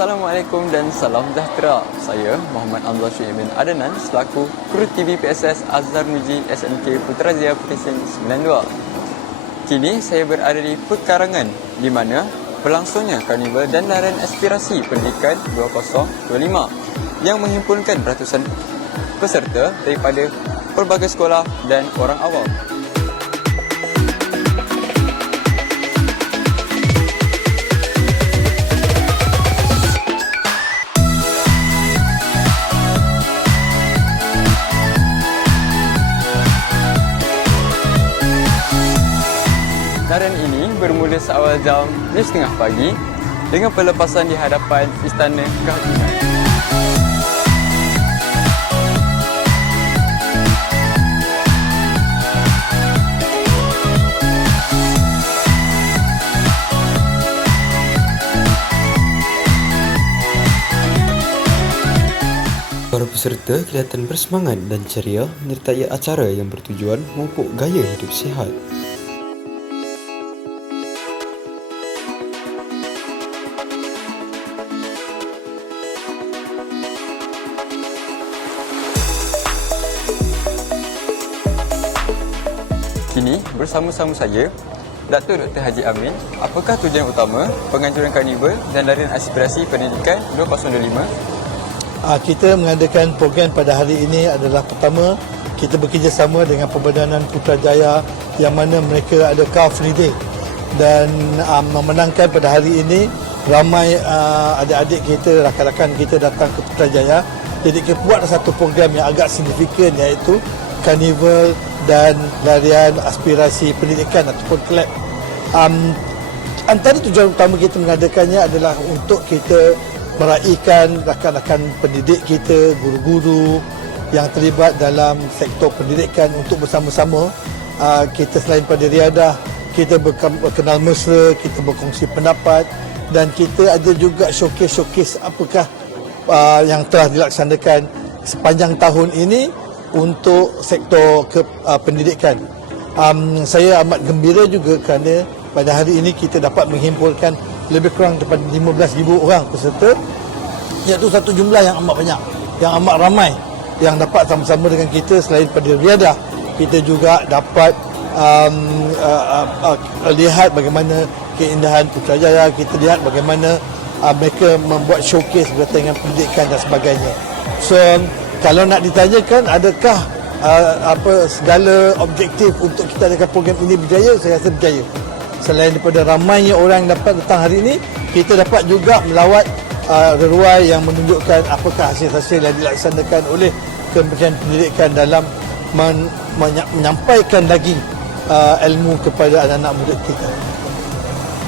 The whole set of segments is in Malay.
Assalamualaikum dan salam sejahtera. Saya Muhammad Amzal Syed bin Adnan selaku Kru TV PSS Azhar Muji SMK Putrajaya Petising 92. Kini saya berada di Pekarangan di mana berlangsungnya Karnival dan Larian Aspirasi Pendidikan 2025 yang menghimpunkan ratusan peserta daripada pelbagai sekolah dan orang awam. Larian ini bermula seawal jam 7.30 pagi dengan pelepasan di hadapan Istana Kehakiman. Para peserta kelihatan bersemangat dan ceria menyertai acara yang bertujuan memupuk gaya hidup sihat. Kini bersama-sama saya, Datuk Dr. Haji Amin. Apakah tujuan utama penganjuran Karnival dan Larian Aspirasi Pendidikan 2025? Kita mengadakan program pada hari ini adalah pertama, kita bekerjasama dengan Perbadangan Putrajaya yang mana mereka ada Car Free Day dan memenangkan pada hari ini ramai adik-adik kita, rakan-rakan kita datang ke Putrajaya. Jadi kita buat satu program yang agak signifikan iaitu Karnival dan Larian Aspirasi Pendidikan ataupun KLAP. Antara tujuan utama kita mengadakannya adalah untuk kita meraihkan rakan-rakan pendidik kita, guru-guru yang terlibat dalam sektor pendidikan untuk bersama-sama kita selain pada riadah, kita berkenal mesra, kita berkongsi pendapat dan kita ada juga showcase apakah yang telah dilaksanakan sepanjang tahun ini untuk sektor pendidikan. Saya amat gembira juga kerana pada hari ini kita dapat menghimpunkan lebih kurang daripada 15,000 orang peserta, iaitu satu jumlah yang amat banyak, yang amat ramai yang dapat sama-sama dengan kita. Selain pada riadah, kita juga dapat lihat bagaimana keindahan Putrajaya, kita lihat bagaimana mereka membuat showcase berkaitan dengan pendidikan dan sebagainya. So kalau nak ditanyakan adakah segala objektif untuk kita adakan program ini berjaya, saya rasa berjaya. Selain daripada ramainya orang yang dapat datang hari ini, kita dapat juga melawat reruai yang menunjukkan apakah hasil-hasil yang dilaksanakan oleh Kementerian Pendidikan dalam menyampaikan lagi ilmu kepada anak-anak muda kita.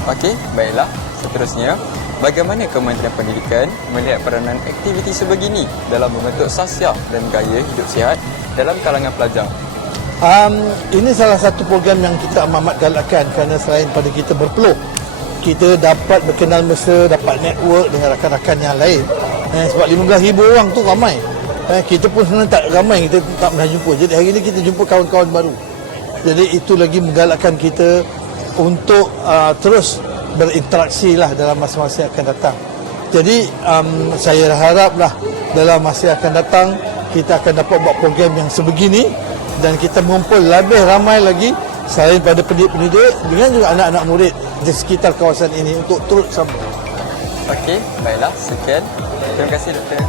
Okey, baiklah. Seterusnya, bagaimana Kementerian Pendidikan melihat peranan aktiviti sebegini dalam membentuk sasiah dan gaya hidup sihat dalam kalangan pelajar? Ini salah satu program yang kita amat galakkan kerana selain pada kita berpeluh, kita dapat berkenal mesra, dapat network dengan rakan-rakan yang lain. Sebab 15,000 orang tu ramai. Kita pun sebenarnya tak ramai, kita tak pernah jumpa. Jadi hari ini kita jumpa kawan-kawan baru. Jadi itu lagi menggalakkan kita untuk terus berinteraksi lah dalam masa-masa yang akan datang. Jadi saya haraplah dalam masa yang akan datang kita akan dapat buat program yang sebegini dan kita mengumpul lebih ramai lagi selain pada pendidik-pendidik dengan juga anak-anak murid di sekitar kawasan ini untuk turut sama. Okey, baiklah. Sekian. Terima kasih, Doktor.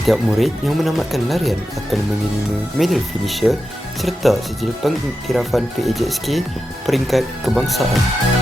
Setiap murid yang menamatkan larian akan menerima medal finisher serta sijil pengiktirafan PAJSK peringkat kebangsaan.